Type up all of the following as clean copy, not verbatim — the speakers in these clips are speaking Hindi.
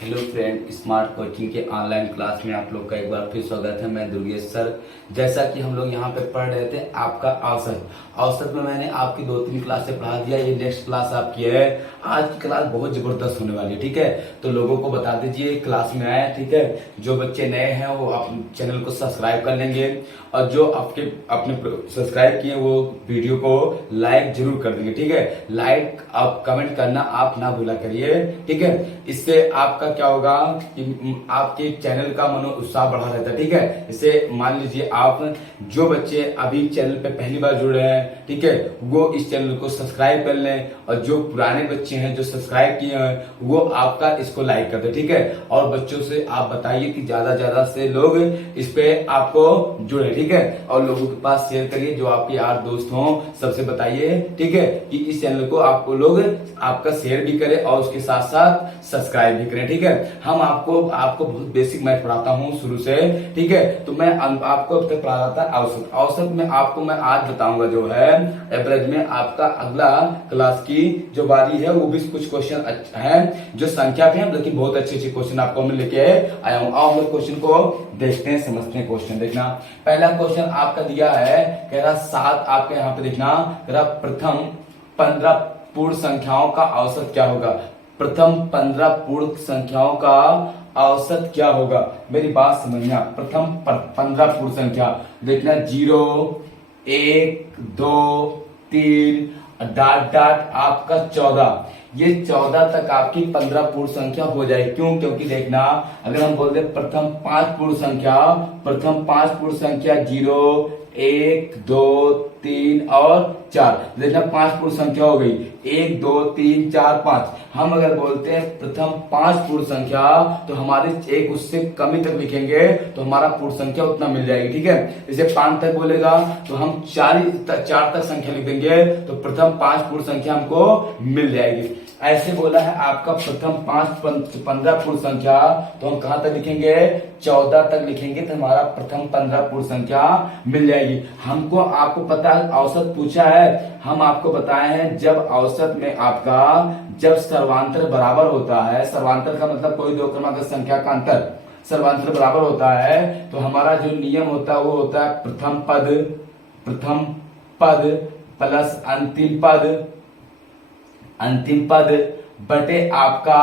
हेलो फ्रेंड, स्मार्ट कोचिंग के ऑनलाइन क्लास में आप लोग का एक बार फिर स्वागत है। मैं दुर्गेश सर। जैसा कि हम लोग यहाँ पे पढ़ रहे थे आपका औसत औसत में मैंने आपकी 2-3 क्लासें पढ़ा दिया। ये नेक्स्ट क्लास आपकी है। आज की क्लास बहुत जबरदस्त होने वाली है, ठीक है। तो लोगों को बता दीजिए क्लास में आए, ठीक है। जो बच्चे नए हैं वो आप चैनल को सब्सक्राइब कर लेंगे, और जो आपके अपने सब्सक्राइब किए वो वीडियो को लाइक जरूर कर देंगे, ठीक है। लाइक आप कमेंट करना आप ना भूला करिए, ठीक है। इससे आपका क्या होगा कि आपके चैनल का मनो उत्साह बढ़ा रहता है, ठीक है। इसे मान लीजिए आप जो बच्चे अभी चैनल पे पहली बार जुड़ रहे हैं, ठीक है, वो इस चैनल को सब्सक्राइब कर लें, और जो पुराने बच्चे हैं जो सब्सक्राइब किए हैं वो आपका इसको लाइक कर दे, ठीक है। और बच्चों से आप बताइए कि ज्यादा से लोग इस पे आपको जुड़े, ठीक है। और लोगों के पास शेयर करिए, जो आपके यार दोस्त हों सबसे बताइए, ठीक है, कि इस चैनल को आपको लोग आपका शेयर भी करें और उसके साथ साथ सब्सक्राइब भी करें, ठीक है। हम आपको बहुत बेसिक मैथ पढ़ाता हूँ शुरू से, ठीक है। तो मैं आपको अब तक पढ़ा रहा था औसत। औसत में आपको मैं आज बताऊंगा जो है एवरेज में आपका अगला क्लास की जो बारी है, वो भी कुछ क्वेश्चन है जो संख्या के हैं, लेकिन बहुत अच्छे क्वेश्चन आपको मैं लेके आया हूँ। आप लोग क्वेश्चन को देखते हैं, समझते हैं। क्वेश्चन देखना, पहला क्वेश्चन आपका दिया है, कह रहा 7, आपके यहाँ पे देखना, कह रहा प्रथम 15 पूर्ण संख्याओं का औसत क्या होगा। प्रथम 15 पूर्ण संख्याओं का औसत क्या होगा। मेरी बात समझना, प्रथम 15 पूर्ण संख्या देखना, 0, 1, 2, 3 डॉट डॉट आपका 14। ये 14 तक आपकी 15 पूर्ण संख्या हो जाए। क्यों? क्योंकि देखना, अगर हम बोलते प्रथम 5 पूर्ण संख्या, प्रथम 5 पूर्ण संख्या 0, 1, 2, 3 और 4, देखना 5 पूर्ण संख्या हो गई। 1, 2, 3, 4, 5। हम अगर बोलते हैं प्रथम 5 पूर्ण संख्या, तो हमारे एक उससे कमी तक लिखेंगे तो हमारा पूर्ण संख्या उतना मिल जाएगी, ठीक है। जैसे 5 तक बोलेगा तो हम 4 तक संख्या लिख देंगे तो प्रथम 5 पूर्ण संख्या हमको मिल जाएगी। ऐसे बोला है आपका प्रथम 15 पूर्ण संख्या, तो हम कहां तक लिखेंगे? 14 तक लिखेंगे तो हमारा प्रथम 15 पूर्ण संख्या मिल जाएगी। हमको आपको पता है औसत पूछा है, हम आपको बताए हैं जब औसत में आपका जब सर्वांतर बराबर होता है, सर्वांतर का मतलब कोई दो क्रमांक संख्या का अंतर सर्वांतर बराबर होता है, तो हमारा जो नियम होता है वो होता है प्रथम पद प्लस अंतिम पद बटे आपका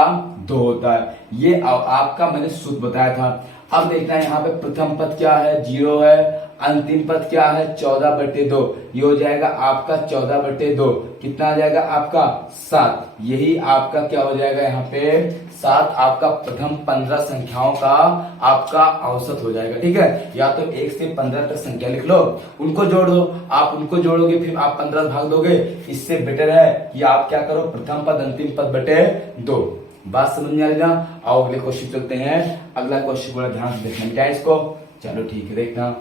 2 होता है। ये आपका मैंने सूत्र बताया था। अब देखना है यहाँ पे प्रथम पद क्या है, 0 है, अंतिम पद क्या है, 14/2। ये हो जाएगा आपका 14/2। कितना आ जाएगा आपका? 7। यही आपका क्या हो जाएगा यहाँ पे? 7 आपका प्रथम 15 संख्याओं का आपका औसत हो जाएगा, ठीक है। या तो 1 से 15 तक संख्या लिख लो, उनको जोड़ दो। आप उनको जोड़ोगे फिर आप 15 भाग दोगे। इससे बेटर है कि आप क्या करो, प्रथम पद अंतिम पद बटे 2। बात समझ में आ रही ना? आओ अगले क्वेश्चन चलते हैं। अगला क्वेश्चन बड़ा ध्यान से देखना, क्या इसको? चलो ठीक है, देखना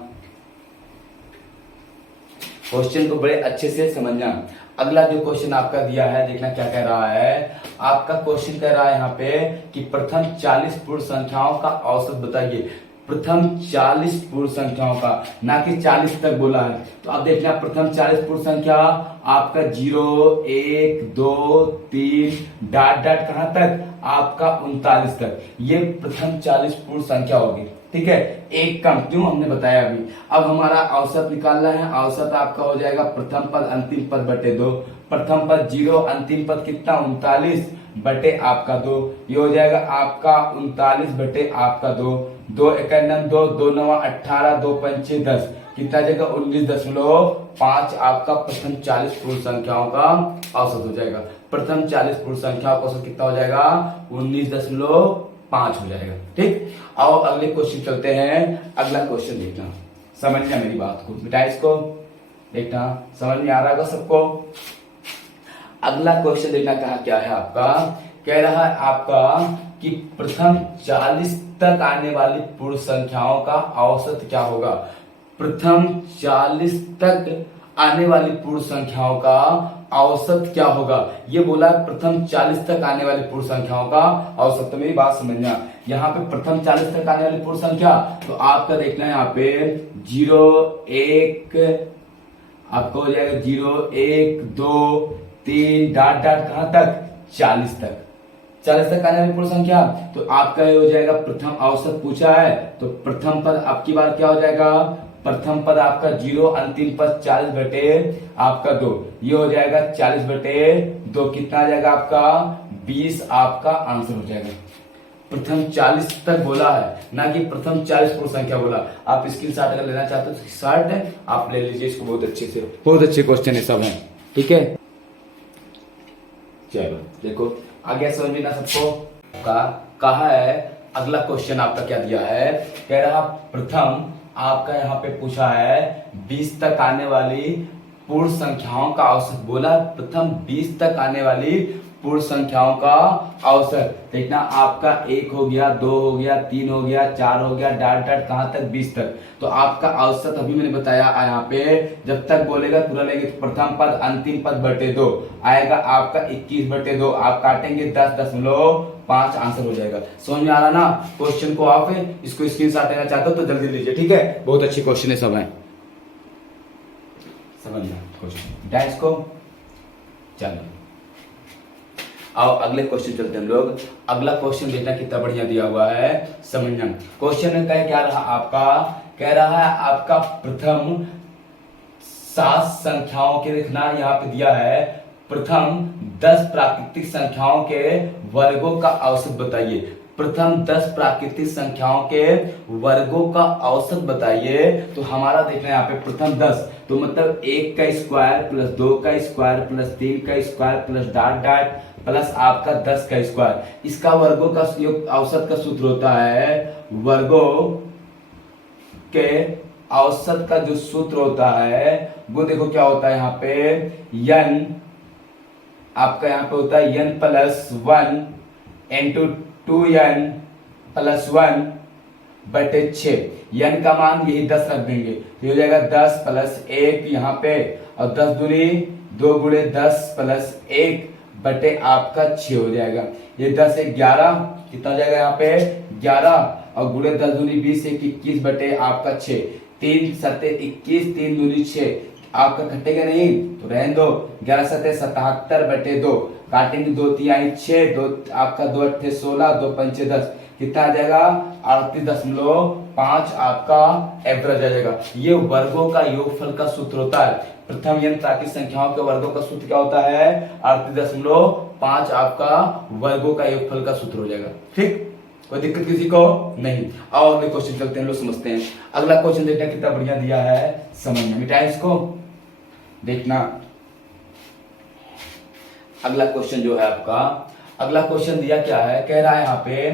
क्वेश्चन को बड़े अच्छे से समझना। अगला जो क्वेश्चन आपका दिया है, देखना क्या कह रहा है। आपका क्वेश्चन कह रहा है यहाँ पे कि प्रथम 40 पूर्ण संख्याओं का औसत बताइए। प्रथम 40 पूर्ण संख्याओं का, ना कि 40 तक बोला है। तो अब देखना, प्रथम 40 पूर्ण संख्या आपका 0, 1, 2, 3 डॉट डॉट कहां तक? आपका 39 तक। ये प्रथम 40 पूर्ण संख्या होगी, ठीक है। एक कम क्यों, हमने बताया अभी। अब हमारा औसत निकालना है। औसत आपका हो जाएगा प्रथम पद अंतिम पद बटे 2। प्रथम पद 0, अंतिम पद कितना? 39 बटे आपका 2। ये हो जाएगा आपका 39 बटे आपका 2। 2 एकम 2, 2 9 18, 2 5 10, कितना जगह? 19.5 आपका प्रथम 40 पूर्ण संख्याओं का औसत हो जाएगा। प्रथम 40 पूर्ण संख्याओं का औसत कितना हो जाएगा? 19.5 हो जाएगा, ठीक। आओ अगले क्वेश्चन चलते हैं। अगला क्वेश्चन देखना, समझना मेरी बात को, बेटा इसको देखना, समझ में आ रहा होगा सबको। अगला क्वेश्चन देखना, कहा क्या है आपका? कह रहा है आपका कि प्रथम 40 तक आने वाली पूर्ण संख्याओं का औसत क्या होगा। प्रथम 40 तक आने वाली पूर्ण संख्याओं का औसत क्या होगा। ये बोला प्रथम 40 तक आने वाली पूर्ण संख्याओं का औसत। तो मेरी बात समझना, यहाँ पे प्रथम 40 तक आने वाली पूर्ण संख्या, तो आपका देखना है यहाँ पे 0, 1 आपको हो जाएगा 0, 1, 2, 3 डॉट डॉट कहां तक? 40 तक। 40 तक आने वाली पूर्ण संख्या, तो आपका ये हो जाएगा प्रथम औसत पूछा है, तो प्रथम पद आपकी बार क्या हो जाएगा, प्रथम पद आपका 0, अंतिम पद 40 बटे आपका 2, ये हो जाएगा 40 बटे 2, कितना आ जाएगा आपका 20, आपका आंसर हो जाएगा। प्रथम 40 तक बोला है, ना कि प्रथम 40 पूर्ण संख्या बोला। आप स्क्रीनशॉट अगर लेना चाहते हो तो शॉट आप ले लीजिए इसको, बहुत अच्छे से, बहुत अच्छे क्वेश्चन है सब है, ठीक है। चलो देखो आगे समझ में ना सबको कहा है। अगला क्वेश्चन आपका क्या दिया है, कह रहा प्रथम आपका यहाँ पे पूछा है 20 तक आने वाली पूर्ण संख्याओं का औसत, बोला प्रथम 20 तक आने वाली पूर्ण संख्याओं का औसत। देखना आपका 1 हो गया, 2 हो गया, 3 हो गया, 4 हो गया, डाट डाट कहां तक 20 तक। तो आपका औसत अभी मैंने बताया यहाँ पे जब तक बोलेगा पूरा लेंगे तो प्रथम पद अंतिम पद बटे 2 आएगा आपका 21 बटे 2, आप काटेंगे 10.5, आंसर हो जाएगा। समझ में आ रहा ना क्वेश्चन को, आप इसको स्क्रीनशॉट लेना चाहते हो तो जल्दी लीजिए, ठीक है। बहुत अच्छे क्वेश्चन है सब है, समझना क्वेश्चन डाइस को। चलो अब अगले क्वेश्चन चलते हैं हम लोग। अगला क्वेश्चन देखना कितना बढ़िया दिया हुआ है, समझना। क्वेश्चन में क्या रहा आपका, कह रहा है आपका प्रथम 7 संख्याओं के, देखना यहाँ पे दिया है प्रथम 10 प्राकृतिक संख्याओं के वर्गों का औसत बताइए। प्रथम 10 प्राकृतिक संख्याओं के वर्गों का औसत बताइए। तो हमारा देखना यहाँ पे प्रथम 10 तो मतलब 1 का स्क्वायर प्लस 2 का स्क्वायर प्लस 3 का square plus dot dot plus आपका 10 का स्क्वायर, इसका वर्गों का औसत का सूत्र होता है, वर्गों के औसत का जो सूत्र होता है वो देखो क्या होता है यहाँ पे, n आपका यहाँ पे होता है n plus 1 into 2n plus 1 बटे 6। n का मान यही 10 रख देंगे तो हो जाएगा 10 प्लस 1 यहाँ पे, और 10 दूनी 2 गुणे 10 प्लस 1 बटे आपका 6 हो जाएगा। ये 10 एक 11, कितना हो जाएगा यहाँ पे 11, और गुणे 10 दूनी 20 एक 21 बटे आपका 6, 3 सत्ते 21, 3 दूनी 6, आपका घटेगा नहीं तो रहने दो, 11 सत्ते 77 बटे 2, काटेंगे 2 तिहाई 6, 2 आपका 2 अट्ठे 16, 2 पंचे 10, कितना आ जाएगा 38.5 आपका एवरेज आ जाएगा। ये वर्गों का योगफल का सूत्र होता है। प्रथम n प्राकृतिक संख्याओं के वर्गों का सूत्र क्या होता है, 38.5 आपका वर्गों का योगफल का सूत्र हो जाएगा, ठीक। कोई दिक्कत किसी को नहीं। और अगले क्वेश्चन चलते हैं, लोग समझते हैं। अगला क्वेश्चन देखना कितना बढ़िया दिया है, समझना मिटाएं इसको, देखना। अगला क्वेश्चन जो है आपका, अगला क्वेश्चन दिया क्या है, कह रहा है यहाँ पे,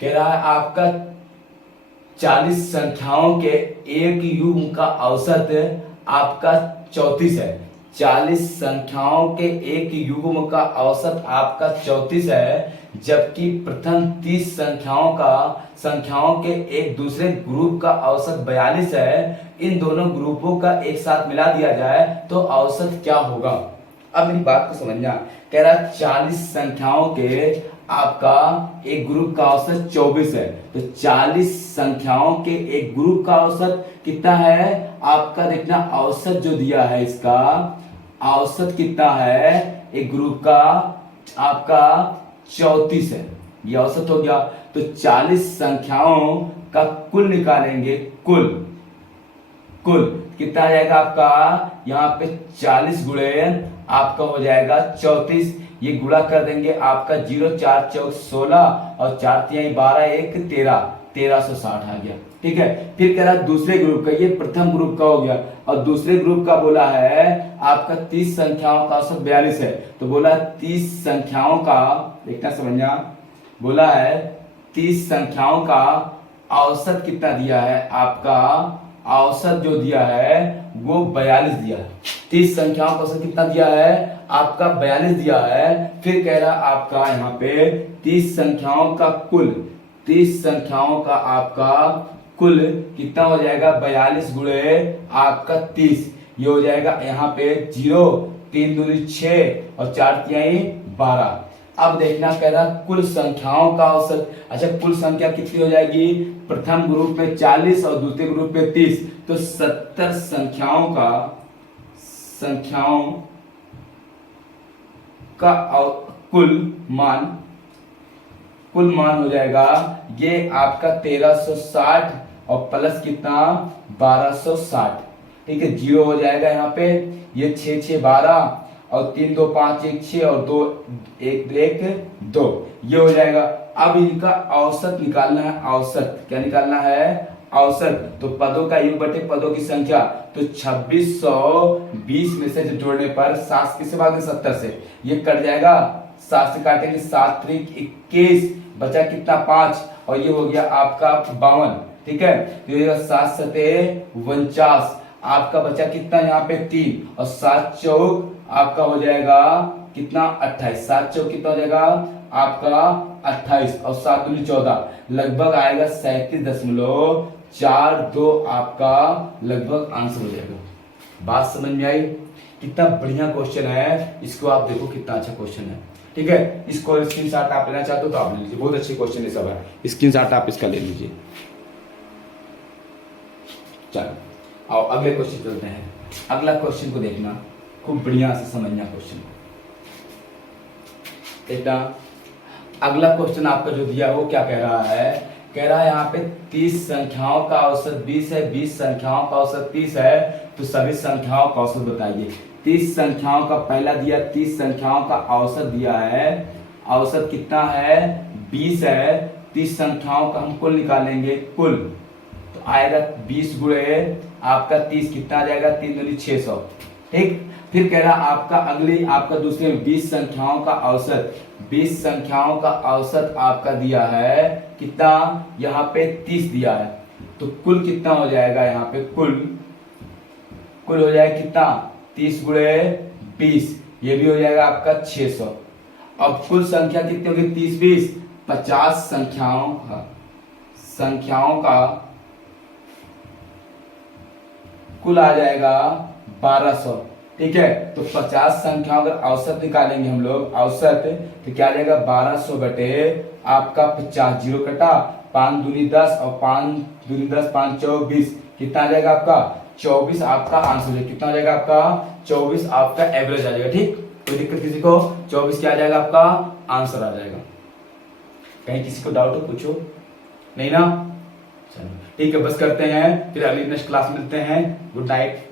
कह रहा है आपका 40 संख्याओं के एक युग्म का औसत आपका 34 है। 40 संख्याओं के एक युग्म का औसत आपका 34 है, जबकि प्रथम 30 संख्याओं के एक दूसरे ग्रुप का औसत 42 है। इन दोनों ग्रुपों का एक साथ मिला दिया जाए तो औसत क्या होगा। अब मेरी बात को समझना, कह रहा 40 संख्याओं के आपका एक ग्रुप का औसत 24 है, तो 40 संख्याओं के एक ग्रुप का औसत कितना है आपका, देखना औसत जो दिया है इसका औसत कितना है, एक ग्रुप का आपका 34 है, ये औसत हो गया। तो 40 संख्याओं का कुल निकालेंगे, कुल कितना आ जाएगा आपका, यहाँ पे 40 गुणे आपका हो जाएगा 34, ये गुणा कर देंगे आपका 0 4 चौक 16 और 4 तिहाई 12 1 13, 1360 आ गया, ठीक है। फिर कह रहा दूसरे ग्रुप का, ये प्रथम ग्रुप का हो गया, और दूसरे ग्रुप का बोला है आपका 30 संख्याओं का औसत 42 है, तो बोला 30 संख्याओं का, देखना समझना, बोला है 30 संख्याओं का औसत कितना दिया है आपका, औसत जो दिया है वो 42 दिया है। 30 संख्याओं का औसत कितना दिया है आपका 42 दिया है। फिर कह रहा आपका यहाँ पे 30 संख्याओं का कुल, 30 संख्याओं का आपका कुल कितना हो जाएगा 42 गुणे आपका 30, ये हो जाएगा यहाँ पे 0 3 दूनी 6 और 4 तिहाई 12। अब देखना कह रहा कुल संख्याओं का औसत, अच्छा कुल संख्या कितनी हो जाएगी, प्रथम ग्रुप में 40 और दूसरे ग्रुप में 30, तो 70 संख्याओं का कुल मान कुल मान हो जाएगा ये आपका 1360 और प्लस कितना 1260। ठीक है, जीरो हो जाएगा यहाँ पे, ये 6 6 12 और 3 2 5 1 6 और 2 1 1 2, ये हो जाएगा। अब इनका औसत निकालना है, औसत क्या निकालना है, औसत। तो पदों का योग बटे पदों की संख्या, तो 2620 में से जोड़ने पर 7 किससे भाग 70 से, ये कट जाएगा, 7 से काटेंगे 7 3 21, बचा कितना 5 और ये हो गया आपका 52। ठीक है, तो ये 7 7 49, आपका बचा कितना यहाँ पे 3 और 7 चौक आपका हो जाएगा कितना 28, 7 चौक कितना हो जाएगा आपका 28 और 7 दूनी 14, लगभग आएगा 37.42 आपका लगभग आंसर हो जाएगा। बात समझ में आई? कितना बढ़िया क्वेश्चन है, इसको आप देखो कितना अच्छा क्वेश्चन है। ठीक है, इसको स्क्रीनशॉट आप लेना चाहते हो तो आप ले लीजिए, बहुत अच्छे क्वेश्चन है सब है, स्क्रीनशॉट आप इसका ले लीजिए। चलो आओ अगले क्वेश्चन चलते हैं। अगला क्वेश्चन को देखना, खूब बढ़िया से समझना क्वेश्चन को। देखना अगला क्वेश्चन आपका जो दिया है वो क्या कह रहा है, कह रहा है यहाँ पे 30 संख्याओं का औसत 20 है, 20 संख्याओं का औसत 30 है, तो सभी संख्याओं का औसत बताइए। 30 संख्याओं का पहला दिया, 30 संख्याओं का औसत दिया है, औसत कितना है 20 है, 30 संख्याओं का हम कुल निकालेंगे, कुल तो आएगा 20 गुणे आपका 30 कितना आ जाएगा 3 दूनी 600। ठीक, फिर कह रहा आपका अगली आपका दूसरे 20 संख्याओं का औसत, 20 संख्याओं का औसत आपका दिया है कितना, यहाँ पे 30 दिया है, तो कुल कितना हो जाएगा यहाँ पे, कुल हो जाएगा कितना 30 गुणे 20, ये भी हो जाएगा आपका 600। अब कुल संख्या कितनी होगी 30 20 50 संख्याओं का कुल आ जाएगा 1200। ठीक है, तो 50 संख्याओं का औसत निकालेंगे हम लोग, औसत तो क्या आ जाएगा 1200 बटे आपका 50, जीरो कटा 5 दूनी 10 और 5 दूनी 10 5 चौक 20, कितना आ जाएगा आपका 24 आपका आंसर है। कितना आ जाएगा आपका 24 आपका एवरेज आ जाएगा। ठीक, कोई दिक्कत किसी को, 24 क्या आ जाएगा आपका आंसर आ जाएगा। कहीं किसी को डाउट हो पूछो, नहीं ना? चलो ठीक है, बस करते हैं, फिर अगली नेक्स्ट क्लास मिलते हैं। Good night.